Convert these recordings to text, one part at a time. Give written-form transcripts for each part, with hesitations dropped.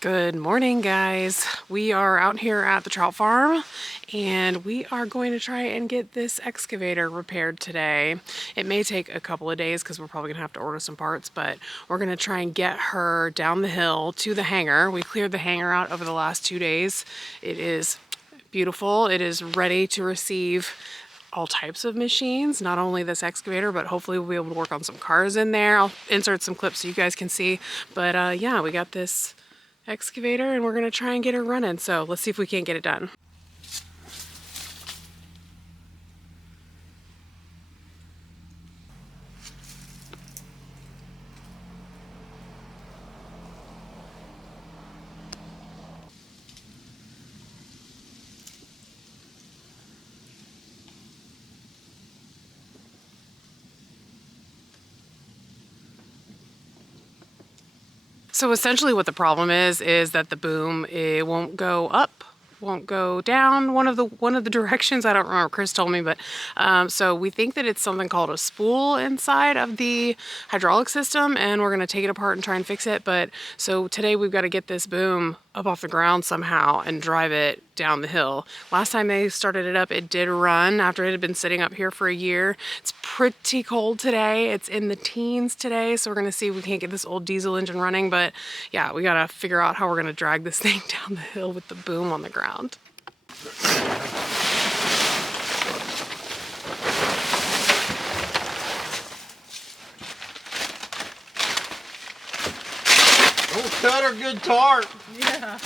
Good morning, guys. We are out here at the trout farm and we are going to try and get this excavator repaired today. It may take a couple of days because we're probably gonna have to order some parts, but we're gonna try and get her down the hill to the hangar. We cleared the hangar out over the last 2 days. It is beautiful. It is ready to receive all types of machines, not only this excavator, but hopefully we'll be able to work on some cars in there. I'll insert some clips so you guys can see. But yeah, we got this excavator and we're gonna try and get her running. So let's see if we can't get it done. So essentially what the problem is that the boom, it won't go up, won't go down one of the directions. I don't remember, Chris told me, but so we think that it's something called a spool inside of the hydraulic system, and we're gonna take it apart and try and fix it. But so today we've got to get this boom up off the ground somehow and drive it down the hill. Last time they started it up, it did run after it had been sitting up here for a year. It's pretty cold today. It's in the teens today, so we're gonna see if we can't get this old diesel engine running. But yeah, we gotta figure out how we're gonna drag this thing down the hill with the boom on the ground. Don't cut her good tart. Yeah.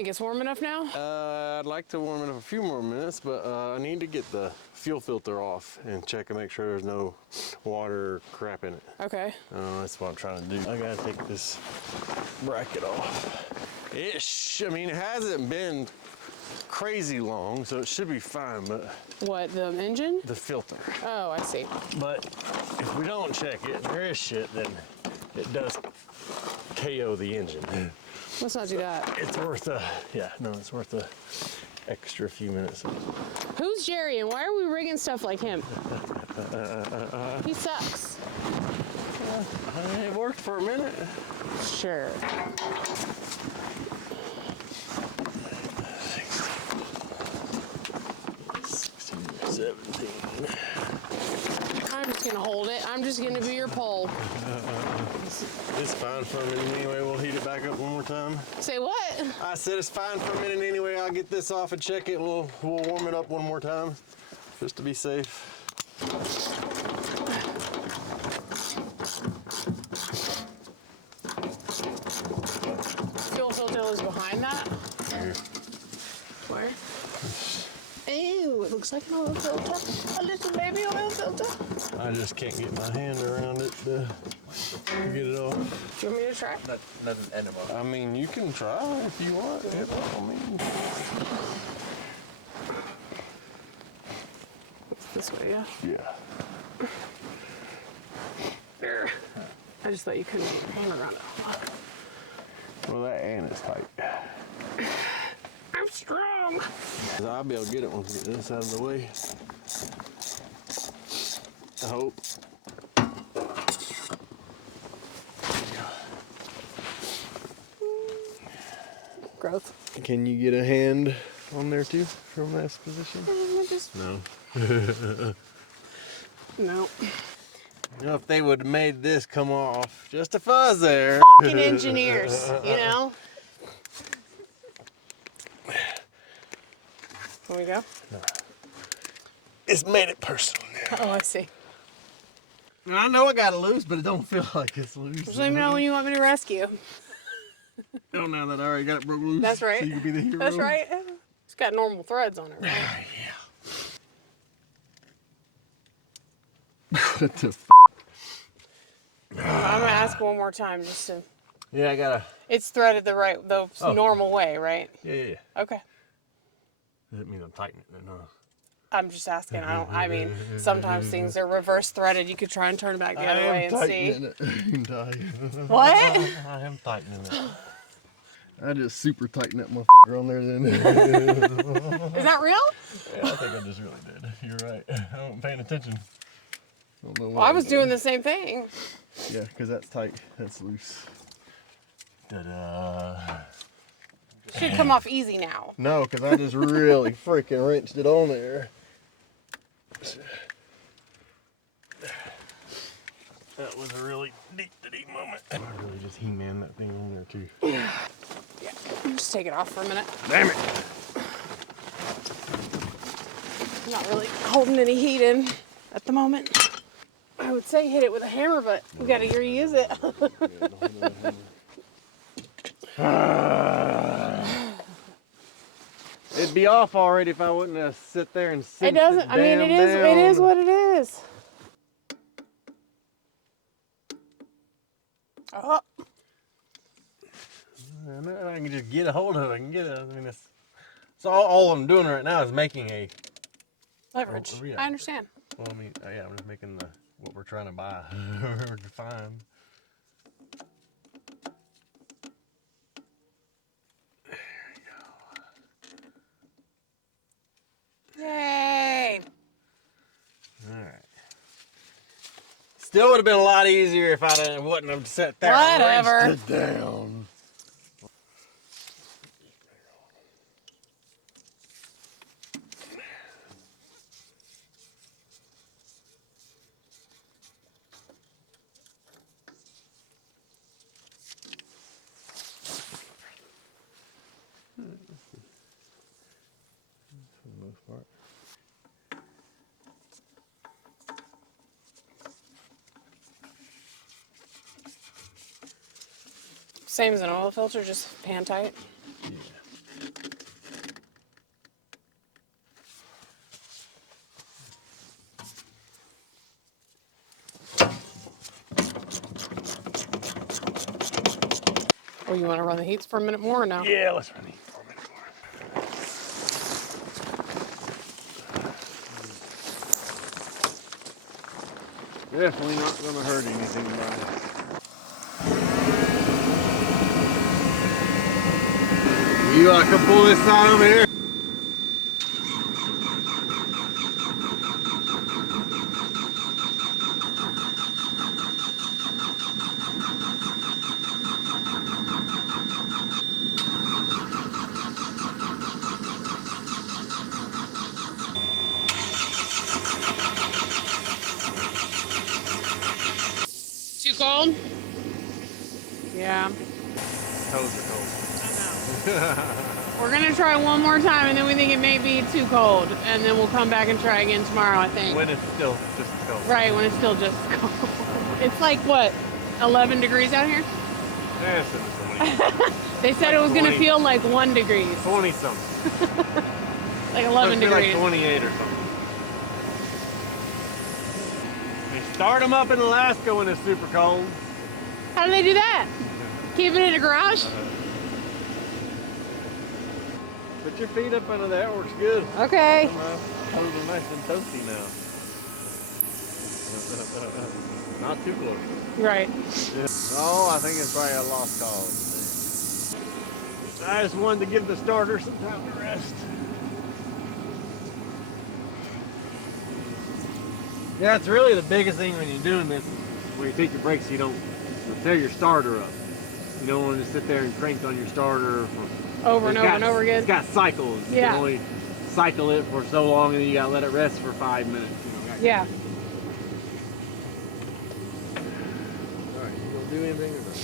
It's warm enough now? I'd like to warm it up a few more minutes, but I need to get the fuel filter off and check and make sure there's no water or crap in it. Okay. That's what I'm trying to do. I gotta take this bracket off. I mean, it hasn't been crazy long, so it should be fine, but... What, the engine? The filter. Oh, I see. But if we don't check it and there is shit, then it does KO the engine. Let's not do that. It's worth it's worth a extra few minutes. Who's Jerry and why are we rigging stuff like him? He sucks. It worked for a minute. Sure. 16 or 17. I'm just gonna hold it. I'm just gonna be your pole. It's fine for a minute anyway. We'll heat it back up one more time. Say what? I said it's fine for a minute anyway. I'll get this off and check it, and we'll warm it up one more time, just to be safe. Fuel filter is behind that? Here. Where? Ew, it looks like an oil filter. A little baby oil filter. I just can't get my hand around it to get it off. Do you want me to try? Not an animal. I mean, you can try if you want. Yeah, I mean, It's this way, yeah? yeah. There. I just thought you couldn't get your hand around it. Well, that and is tight. I'm strong. I'll be able to get it once we get this out of the way. I hope. Growth. Can you get a hand on there too from this position? No. No. You know, if they would have made this come off just a fuzz there. Fucking engineers, you know? Here we go. It's made it personal now. Oh, I see. I know I got it loose, but it don't feel like it's loose. Just let me know when you want me to rescue. Oh, now that I already got it broke loose. That's right. So you can be the hero. That's right. It's got normal threads on it, right? Yeah. What the f? I'm gonna ask one more time just to. Yeah, I gotta. It's threaded the normal way, right? Yeah. Okay. Does it mean I'm tightening it? No. I'm just asking. I mean, sometimes things are reverse threaded. You could try and turn it back the other way and see. What? I am tightening it. I just super tightened that motherfucker on there then. Is that real? Yeah, I think I just really did. You're right. I wasn't paying attention. Well, I was doing the same thing. Yeah, because that's tight. That's loose. Ta-da. Should come off easy now. No, because I just really freaking wrenched it on there. That was a really deep moment. I really just He-Man that thing on there too. Yeah. Just take it off for a minute. Damn it! I'm not really holding any heat in at the moment. I would say hit it with a hammer, but we gotta reuse it. It'd be off already if I wouldn't have sit there and sit. It doesn't. I mean, it is what it is. Oh. I can just get a hold of it. I can get it. I mean, it's all I'm doing right now is making a Leverage. Yeah. I understand. Well, I mean, yeah, I'm just making what we're trying to buy or define. Yay! All right. Still would have been a lot easier if I wouldn't have sat there Whatever. and wrenched it down. For the most part. Same as an oil filter, just pan tight. Yeah. Oh, you want to run the heats for a minute more or no? Yeah, let's run these for a minute more. Definitely not going to hurt anything by it. You want to come pull this side over here? Too cold? Yeah. Toes are cold. We're gonna try one more time and then we think it may be too cold. And then we'll come back and try again tomorrow, I think. When it's still just cold. Right, when it's still just cold. It's like, what, 11 degrees out here? Yeah, it's somebody. They said it was gonna feel like 1 degree. 20 something. Like 11 It's degrees. like 28 or something. They start them up in Alaska when it's super cold. How do they do that? Keep it in a garage? Put your feet up under that, works good. Okay. Toes are nice and toasty now. Not too close. Right. No, I think it's probably a lost cause. I just wanted to give the starter some time to rest. Yeah, it's really the biggest thing when you're doing this. When you take your brakes, you don't tear your starter up. You don't want to sit there and crank on your starter for Over and over and over again. It's got cycles. You Yeah. can only cycle it for so long, and then you gotta let it rest for 5 minutes. Yeah. All right, you gonna do anything or not?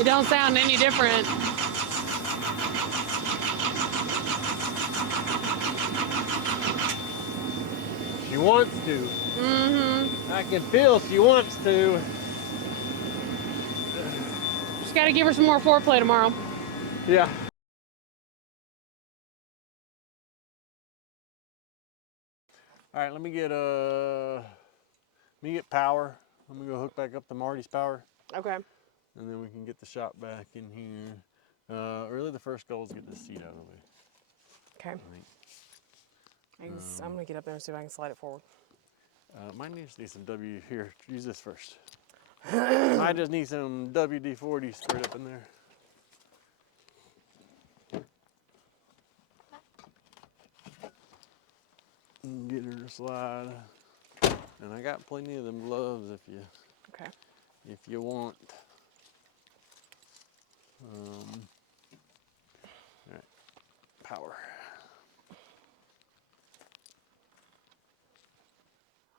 It don't sound any different. She wants to. Mm-hmm. I can feel she wants to. Just gotta give her some more foreplay tomorrow. Yeah. All right, let me get power. Let me go hook back up to Marty's power, Okay. and then we can get the shop back in here. Really, the first goal is get this seat out of the way. Okay. I'm gonna get up there and see if I can slide it forward. Might need to need some W here. Use this first. I just need some WD-40 squared up in there. And get her to slide. And I got plenty of them gloves if you want. All right, power.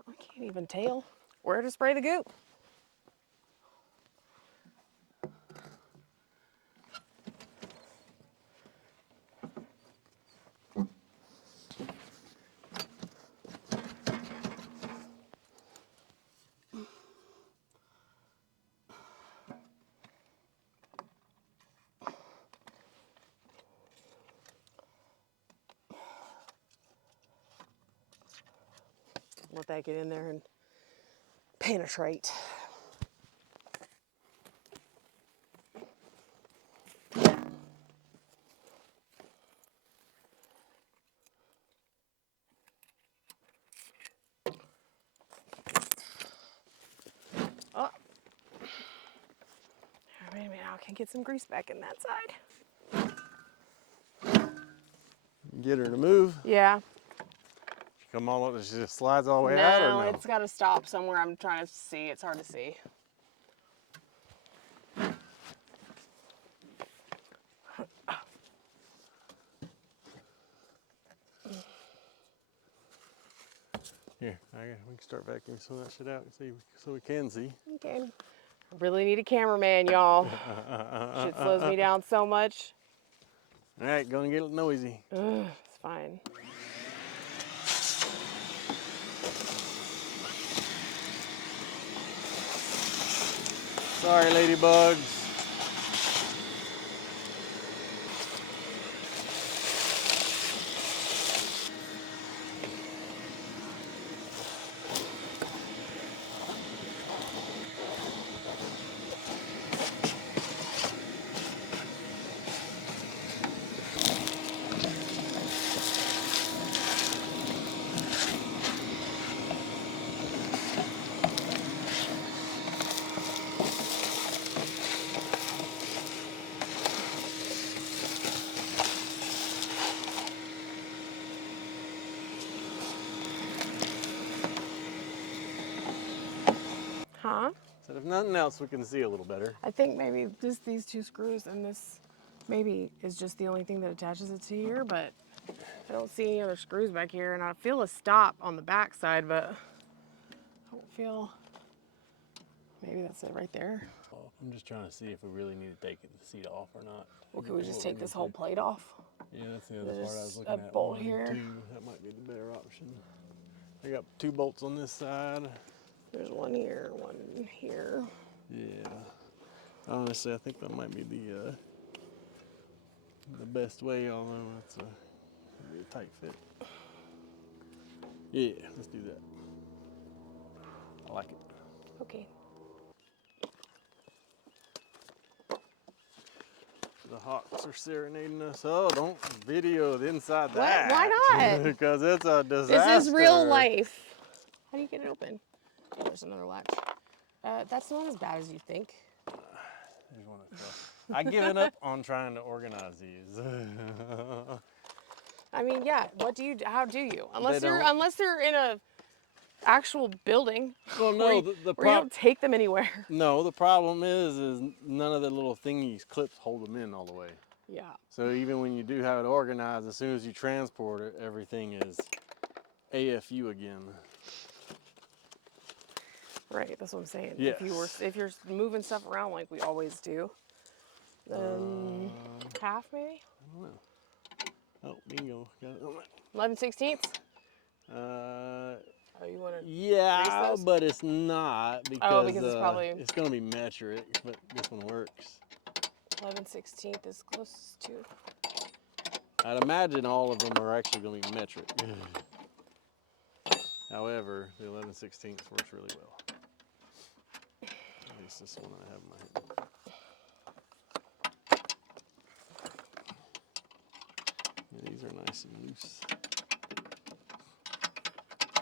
I can't even tell where to spray the goop. Let that get in there and penetrate. Oh. Wait a minute, I can get some grease back in that side. Get her to move. Yeah. Come all up, she just slides all the way out, or no? It's got to stop somewhere. I'm trying to see. It's hard to see. Here, we can start vacuuming some of that shit out and see, so we can see. Okay. I really need a cameraman, y'all. Shit slows me down so much. All right, gonna get noisy. It's fine. Sorry, ladybugs. Huh? So if nothing else, we can see a little better. I think maybe just these two screws and this maybe is just the only thing that attaches it to here, but I don't see any other screws back here, and I feel a stop on the back side, but I don't feel, maybe that's it right there. I'm just trying to see if we really need to take the seat off or not. Well, could we just take this whole plate off? Yeah, that's the other part I was There's looking a at. bolt 1, here. 2, that might be the better option. I got 2 bolts on this side. There's one here, one here. Yeah. Honestly, I think that might be best way, although it's a tight fit. Yeah, let's do that. I like it. Okay. The hawks are serenading us. Oh, don't video the inside What? that. Why not? Because it's a disaster. This is real life. How do you get it open? Oh, there's another latch. That's not as bad as you think. There's one as well. I've given up on trying to organize these. I mean, yeah. What do you? How do you? Unless They you're don't. unless they're in a actual building. Well, where no, you, the where you problem. don't take them anywhere. No, the problem is none of the little thingies, clips hold them in all the way. Yeah. So even when you do have it organized, as soon as you transport it, everything is AFU again. Right. That's what I'm saying. Yes. If you're moving stuff around like we always do, then half maybe. I don't know. Oh, bingo. Got it on that. 11/16. Uh, Oh, you want to? yeah, those? but it's not because, Oh, because it's probably it's going to be metric, but this one works. 11/16 is closest to. I'd imagine all of them are actually going to be metric. However, the 11/16 works really well. At least this one I have in my hand. Yeah, these are nice and loose.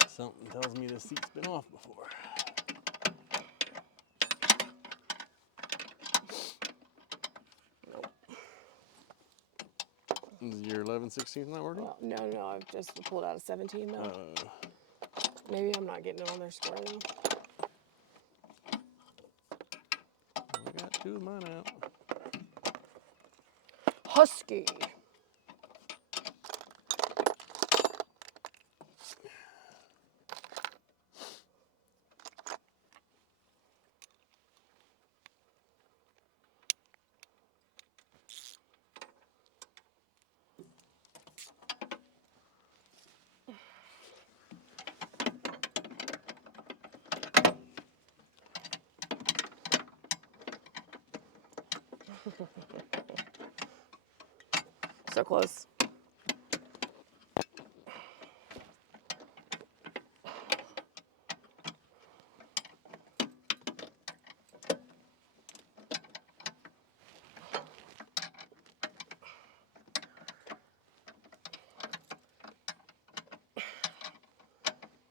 Something tells me the seat's been off before. Is your 11/16 not working? Well, no, I've just pulled out a 17 though. Maybe I'm not getting it on their square though. I got two of mine out. Husky. So close.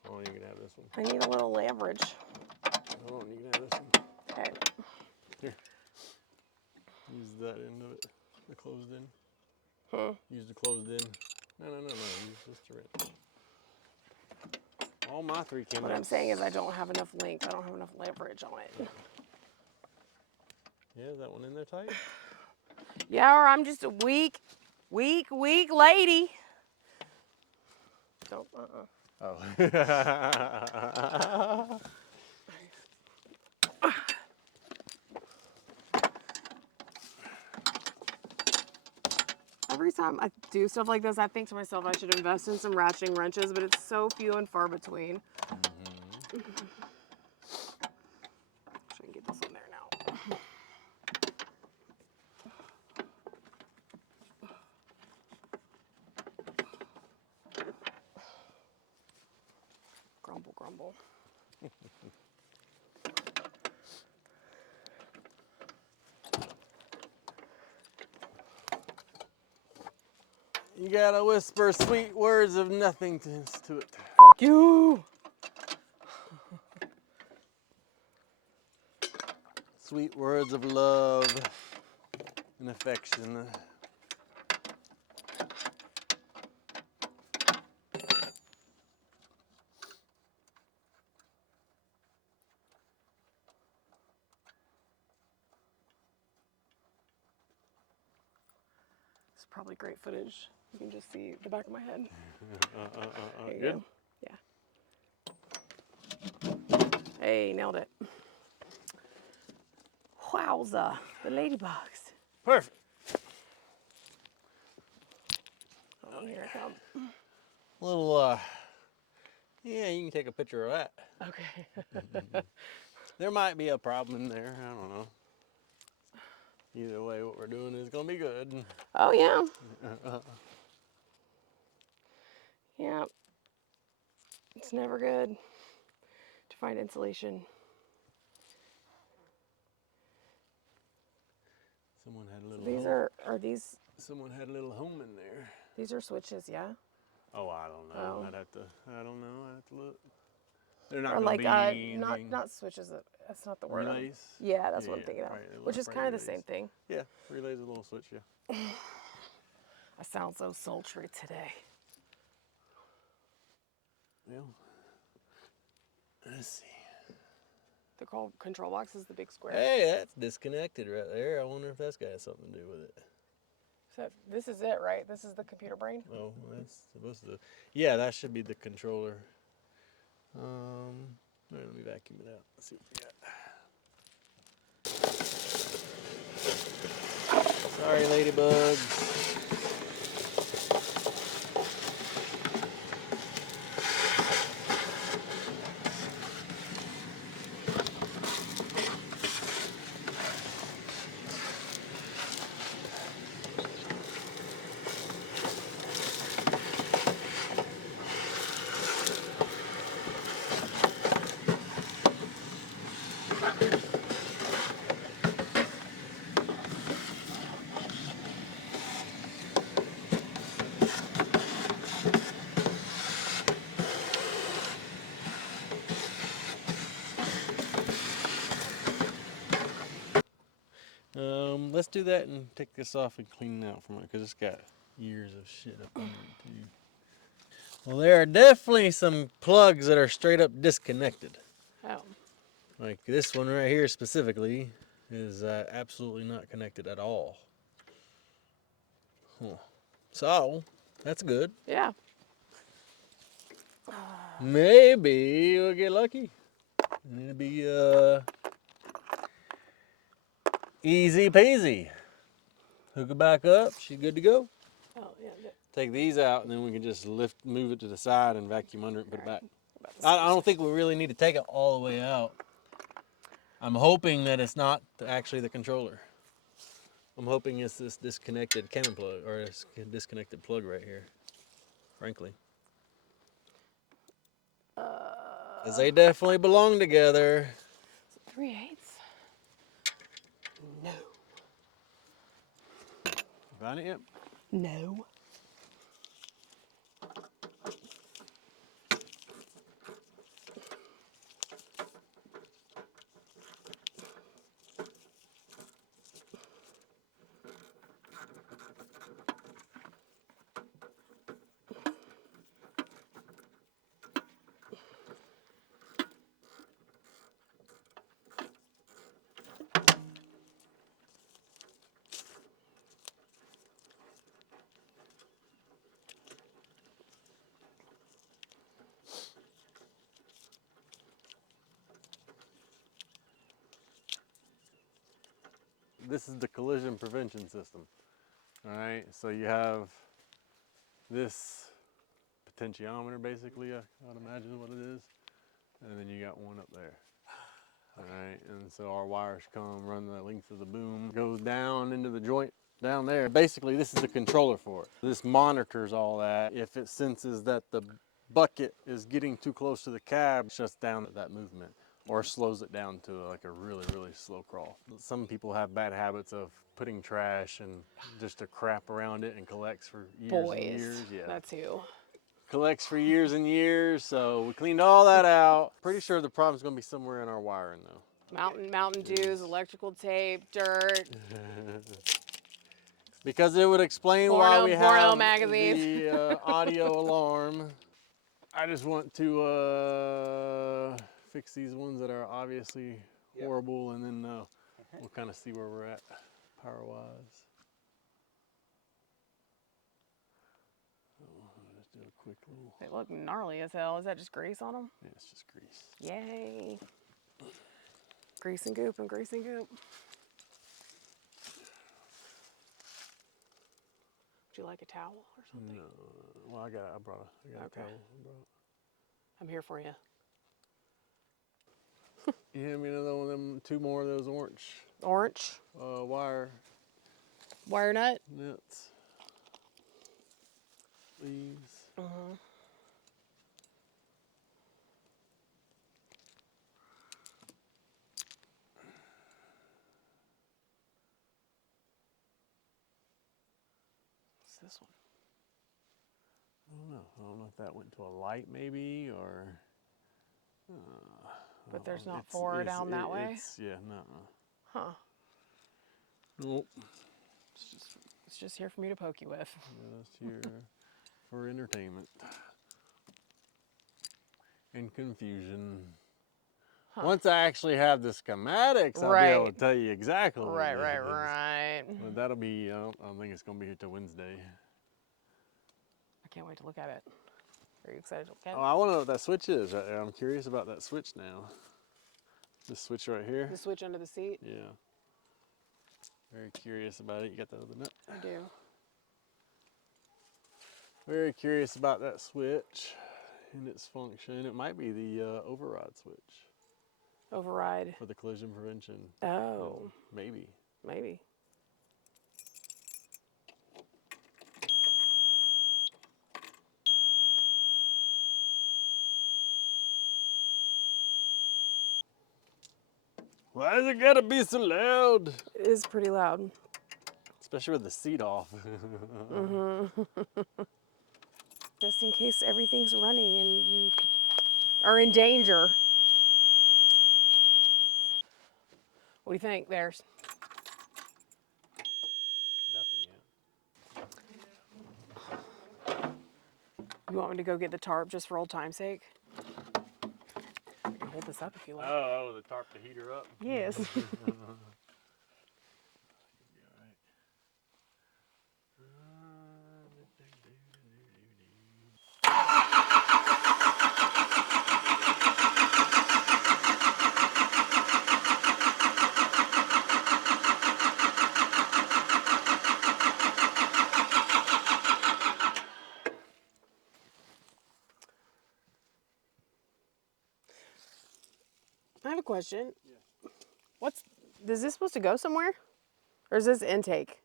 Oh, you can have this one. I need a little leverage. Oh, you can have this one. Okay. Here. Use that end of it. The closed end. Use the closed end. No. Use this to rent. All my three came What out. I'm saying is I don't have enough length. I don't have enough leverage on it. Yeah, is that one in there tight? Yeah, or I'm just a weak lady. Don't, Oh. Every time I do stuff like this, I think to myself I should invest in some ratcheting wrenches, but it's so few and far between. Try and get this one there now. Grumble, grumble. You gotta whisper sweet words of nothingness to it. Fuck you! Sweet words of love and affection. It's probably great footage. You can just see the back of my head. There you Good? go. Yeah. Hey, nailed it. Wowza, the ladybugs. Perfect. Oh, here I come. Little, yeah, you can take a picture of that. Okay. There might be a problem in there, I don't know. Either way, what we're doing is gonna be good. Oh yeah. Yeah. It's never good to find insulation. Someone had a little These home. are these, Someone had a little home in there. these are switches, yeah? Oh, I don't know. Oh. I don't know. I'd have to look. They're not Or gonna like, be anything. not switches, that's not the word. Relays? Yeah, that's Yeah, what I'm thinking of. right, they Which look is like kind of the relays. same thing. Yeah, relays with a little switch, yeah. I sound so sultry today. Well, let's see. They're called control boxes, the big square. Hey, that's disconnected right there. I wonder if that's got something to do with it. So this is it, right? This is the computer brain? Oh, that's supposed to. Yeah, that should be the controller. All right, let me vacuum it out. Let's see what we got. Sorry, ladybugs. Let's do that and take this off and clean it out from it because it's got years of shit up under it too. Well, there are definitely some plugs that are straight up disconnected. Oh. Like this one right here specifically is absolutely not connected at all. Huh. So, that's good. Yeah. Maybe we'll get lucky. And it'll be easy peasy. Hook it back up, she's good to go. Oh, yeah. Take these out and then we can just move it to the side and vacuum under it and put it back. About the I don't think we really need to take it all the way out. I'm hoping that it's not actually the controller. I'm hoping it's this disconnected cannon plug or this disconnected plug right here, frankly. Because they definitely belong together. 3/8? No. Found it yet? No. This is the collision prevention system. All right, so you have this potentiometer basically, I would imagine what it is. And then you got one up there. All right, and so our wires come, run the length of the boom, goes down into the joint down there. Basically, this is the controller for it. This monitors all that. If it senses that the bucket is getting too close to the cab, it shuts down that movement or slows it down to like a really, really slow crawl. Some people have bad habits of putting trash and just a crap around it and collects for years and years. Yeah. That's who. Collects for years and years, so we cleaned all that out. Pretty sure the problem's gonna be somewhere in our wiring though. Mountain Dews, electrical tape, dirt. Because it would explain why we Porno have magazines. the audio alarm. I just want to fix these ones that are obviously horrible, and then we'll kind of see where we're at power-wise. Just do a quick little. They look gnarly as hell. Is that just grease on them? Yeah, it's just grease. Yay. Grease and goop and grease and goop. Would you like a towel or something? No, well I brought a Okay. towel. I'm here for you. You hand me another one of them, 2 more of those Orange wire wire nut. nuts. Please. What's this one? I don't know. I don't know if that went to a light maybe or. But there's not 4 down that way? Yeah, no. Huh. Nope. It's just here for me to poke you with. Just here for entertainment and confusion. Huh. Once I actually have the schematics, I'll be able to tell you exactly what it is. Right. But that'll be, I don't think it's going to be here till Wednesday. I can't wait to look at it. Are you excited to look at it? Oh, I want to know what that switch is right there. I'm curious about that switch now. This switch right here? The switch under the seat? Yeah. Very curious about it. You got the other nut? I do. Very curious about that switch and its function. It might be the override switch. Override. For the collision prevention. Oh. Maybe. Maybe. Why does it gotta be so loud? It is pretty loud. Especially with the seat off. Just in case everything's running and you are in danger. What do you think? There's Nothing yet. You want me to go get the tarp just for old time's sake? I can hold this up if you like. Oh, the tarp to heat her up? Yes. I have a question. Yeah. Is this supposed to go somewhere? Or is this intake?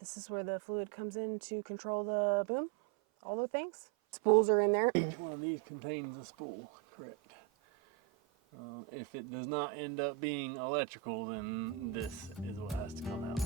This is where the fluid comes in to control the boom? All those things? Spools are in there. Each one of these contains a spool, correct. If it does not end up being electrical, then this is what has to come out.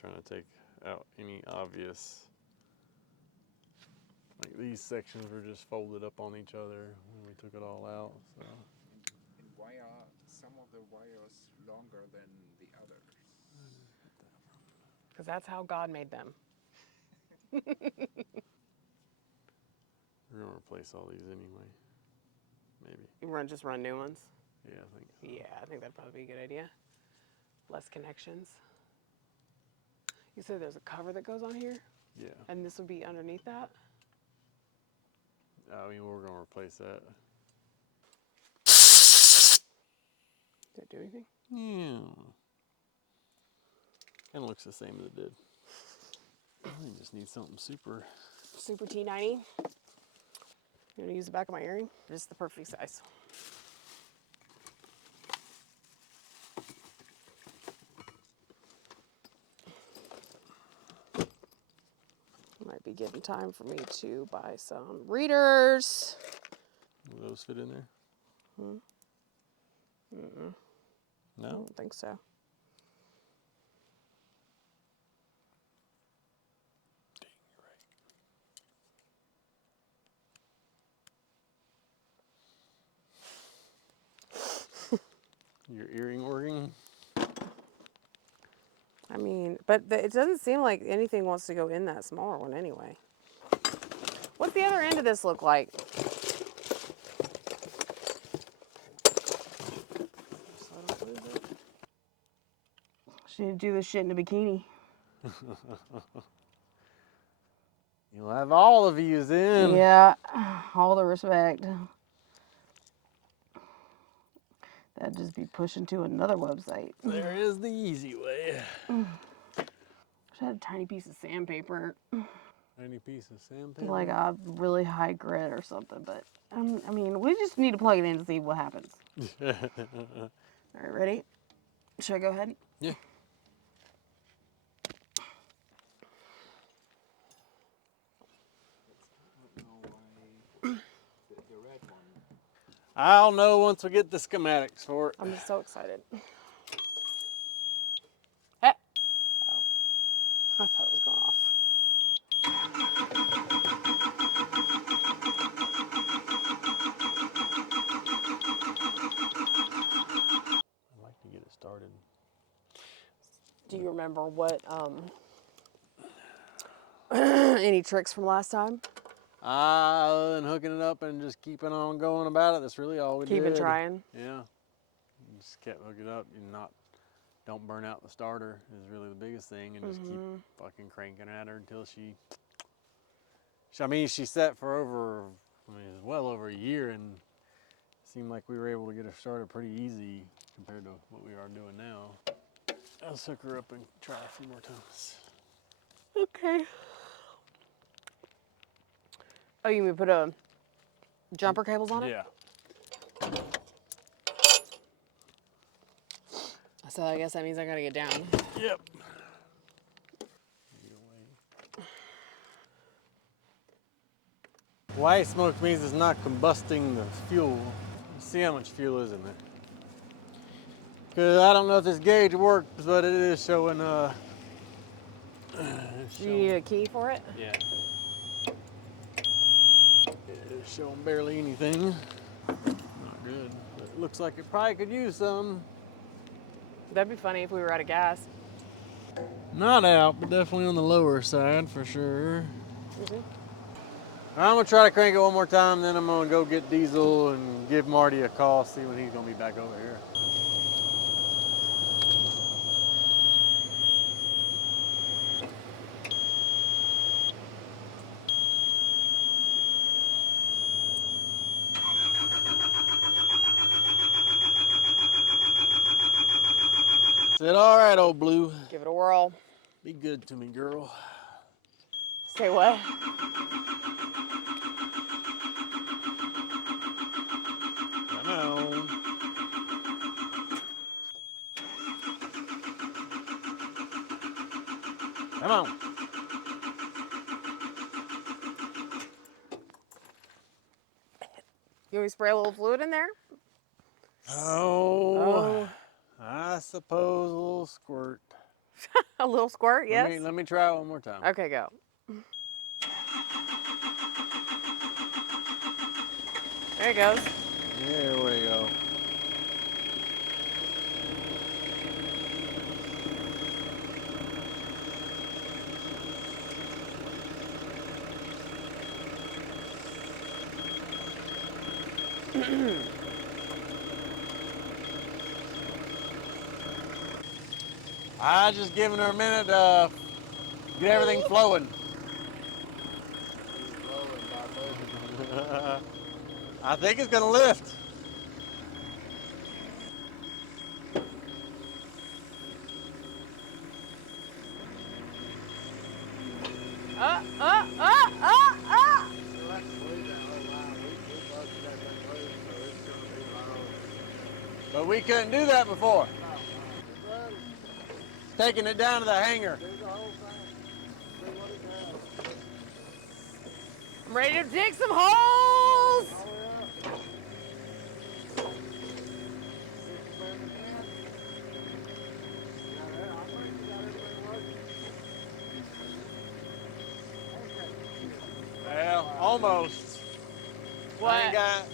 Trying to take out any obvious, like these sections were just folded up on each other when we took it all out. So. And why are some of the wires longer than the others? Because that's how God made them. We're gonna replace all these anyway. Maybe. You just run new ones? Yeah, I think so. Yeah, I think that'd probably be a good idea. Less connections. You said there's a cover that goes on here? Yeah. And this would be underneath that? I mean, we're gonna replace that. Did it do anything? Yeah. Kind of looks the same as it did. I just need something super. Super T90. You gonna use the back of my earring? Just the perfect size. Might be getting time for me to buy some readers. Will those fit in there? No? I don't think so. Dang, you're right. Your earring working? I mean, but But it doesn't seem like anything wants to go in that smaller one anyway. What's the other end of this look like? She didn't do this shit in a bikini. You'll have all the views in. Yeah, all the respect. That'd just be pushing to another website. There is the easy way. Wish I had a tiny piece of sandpaper. Any piece of sandpaper? Like a really high grit or something, but I mean, we just need to plug it in to see what happens. All right, ready? Should I go ahead? Yeah. I'll know once we get the schematics for it. I'm just so excited. Hey. Oh, I thought it was going off. I'd like to get it started. Do you remember what, any tricks from last time? Other than hooking it up and just keeping on going about it, that's really all we did. Keep it trying. Yeah. Just kept hooking up and don't burn out the starter is really the biggest thing, and just keep fucking cranking at her until she set for over, well over a year, and it seemed like we were able to get her started pretty easy compared to what we are doing now. Let's hook her up and try a few more times. Okay. Oh, you mean put a jumper cables on it? Yeah. So I guess that means I gotta get down. Yep. White smoke means it's not combusting the fuel. Let's see how much fuel is in there. Because I don't know if this gauge works, but it is showing, Do you need a key for it? Yeah. It is showing barely anything. Not good, but it looks like it probably could use some. That'd be funny if we were out of gas. Not out, but definitely on the lower side for sure. Mm-hmm. I'm gonna try to crank it one more time, then I'm gonna go get Diesel and give Marty a call, see when he's gonna be back over here. Said, all right, old Blue. Give it a whirl. Be good to me, girl. Say what? Come on. Come on. You want me to spray a little fluid in there? Oh, I suppose a little squirt. A little squirt, yes? Let me try it one more time. Okay, go. There it goes. There we go. I just giving her a minute to get everything flowing. I think it's gonna lift. But we couldn't do that before. Taking it down to the hangar. I'm ready to dig some holes! Well, almost. What? I ain't got.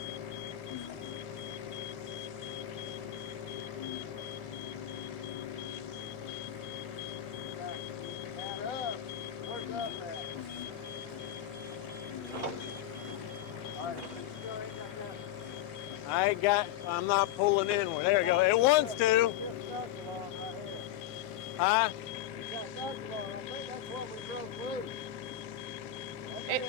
I'm not pulling inward. There we go. It wants to. Huh? Yeah.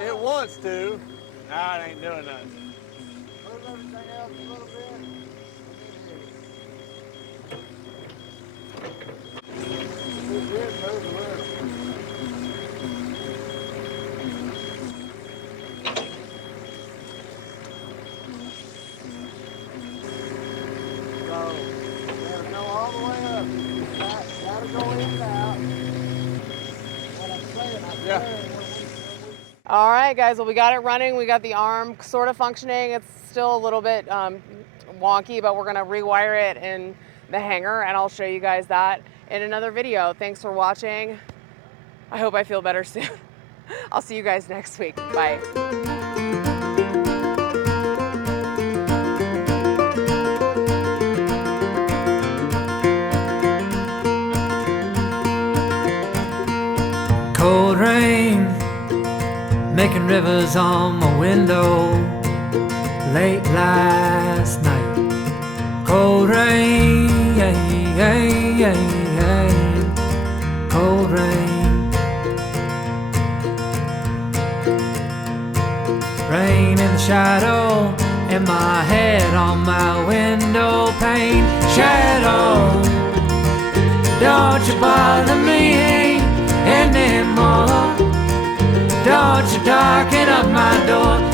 It wants to. Nah, it ain't doing nothing. Move everything else a little bit. It did move a little. So, gotta go all the way up. Gotta go in and out. What I'm saying, Yeah. All right, guys, well, we got it running. We got the arm sort of functioning. It's still a little bit wonky, but we're gonna rewire it in the hanger, and I'll show you guys that in another video. Thanks for watching. I hope I feel better soon. I'll see you guys next week. Bye. Cold rain, making rivers on my window late last night. Cold rain, cold rain. Rain in the shadow, and my head on my window pane. Shadow, don't you bother me anymore. Don't you darken up my door.